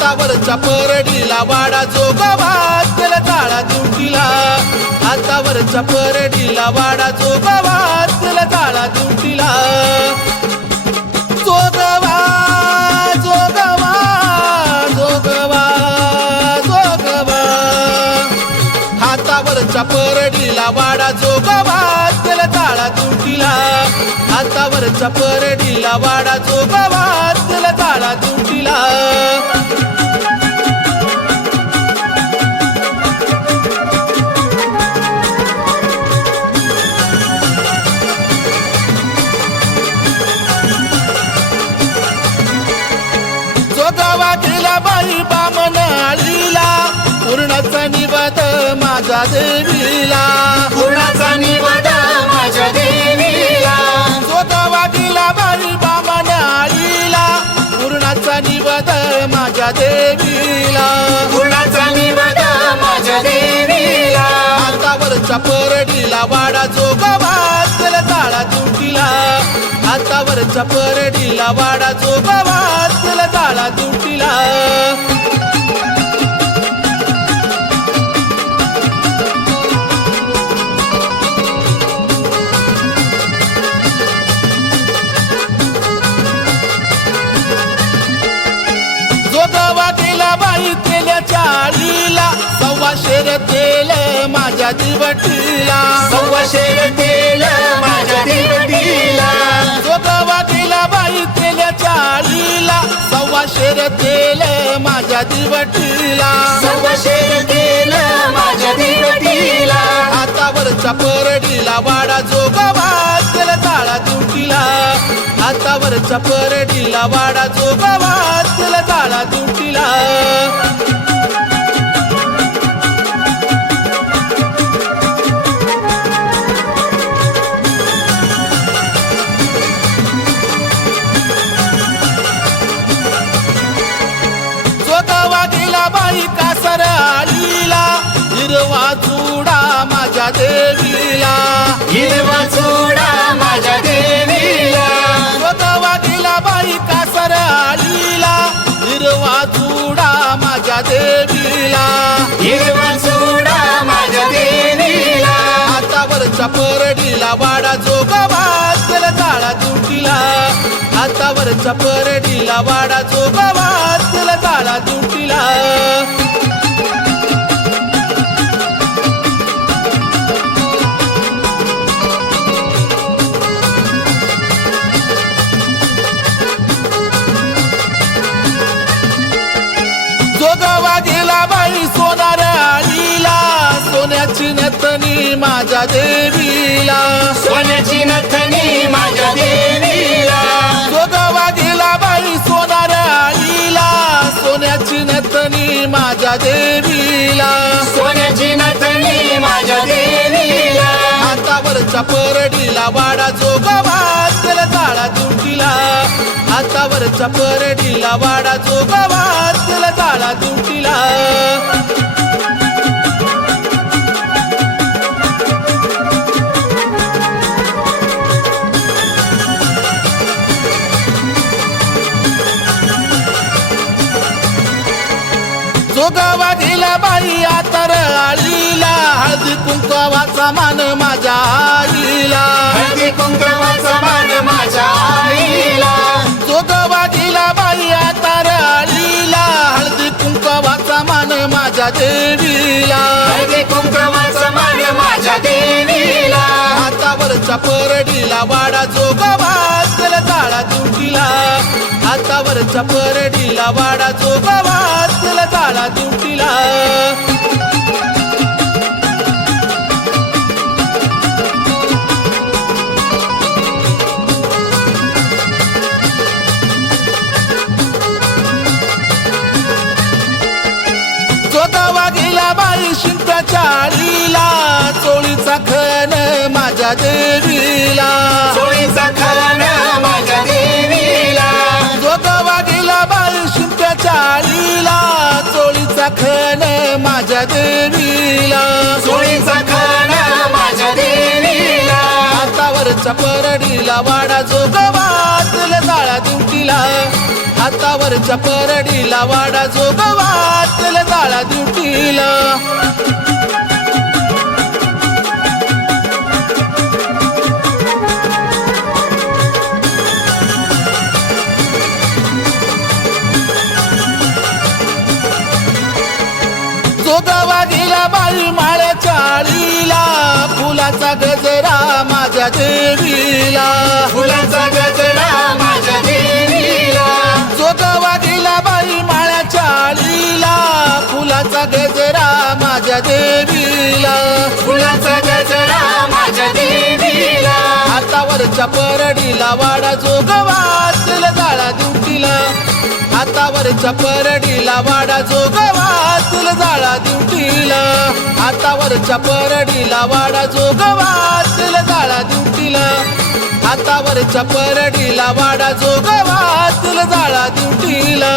परडीला वाडा जोगावात केला जाळा दुटीला हातावरच्या परडीला वाडा जोगावात केला जाळा दुटीला जोगवा जोगवा जोगवा जोगवा. हातावरच्या परडीला वाडा जोगावात त्याला जाळा दुटीला हातावरच्या परडीला वाडा जोगावात त्याला जाळा दुटीला निवाद माझ्या देवीला. पूर्णाचा निवद माझ्या देवीला? जोगावा गेला बाई बामन आलीला पूर्णाचा निवाद माझ्या देवीला. पूर्णाचा निवद माझ्या देवीला? हातावरच्या परडीला वाडा जोगावात केला जाळा दुटीला हातावरच्या परडीला वाडा जोगावात बाई केल्या चाळीला सव्वा शेर तेल माझ्या दिवटीला. सव्वाशेर तेल माझ्या देवीला जोगावा गेला बाई केल्या चाळीला सव्वा शेर तेल माझ्या दिवटीला. सव्वाशेर तेल माझ्या देवीला हातावरच्या परडीला वाडा जोगावात हातावरच्या परडीला वाडा जोगावात केला जाळा दुटीला जोगावा गेला बाई कासर आलीला हिरवा चुडा माझ्या देवीला. हिरवा चोडा परडीला वाडा जोगावात केला जाळा दुटीला हातावरच्या परडीला वाडा जोगावात केला जाळा दुटीला जोगावा गेला बाई सोनार आलीला सोन्याची नतनी माझ्या देवी नतनी माझ्या देवीला. सोन्याची नथनी माझ्या देवीला. हातावरच्या परडीला वाडा जोगावात केला जाळा दुटीला हातावरच्या परडीला वाडा जोगावात केला जाळा दुटीला कुंकवाचा मान माझ्या आईला. कुंकवाचा मान माझ्या आईला. जोगावा गेला बाई आतर आलीला हळदी कुंकवाचा मान माझ्या देवीला. हळदी कुंकवाचा मान माझ्या देवीला. हातावरच्या परडीला वाडा जोगावात केला जाळा दुटीला हातावरच्या परडीला वाडा जोगावात हातावरच्या परडीला वाडा जोगवातल जाळा दिवटीला हातावरच्या परडीला वाडा जोगवातल जाळा दिवटीला. जोगवा गेला बाई माळ्या चाळीला फुलाचा गजरा देवीला फुलाचा गजरा माझ्या देवीला. जोगवा गेला बाई माळ्या चाळीला. फुलाचा गजरा माझ्या देवीला. फुलाचा गजरा माझ्या देवीला. हातावरच्या परडीला वाडा जोगवा तिला जाळा ड्युटीला हातावरच्या परडीला वाडा जोगवा तिला जाळा ड्युटीला हातावरच्या परडीला वाडा जोगवा तिला जाळा वरच्या परडीला वाडा जोगवा तुला जाळा दिवटीला.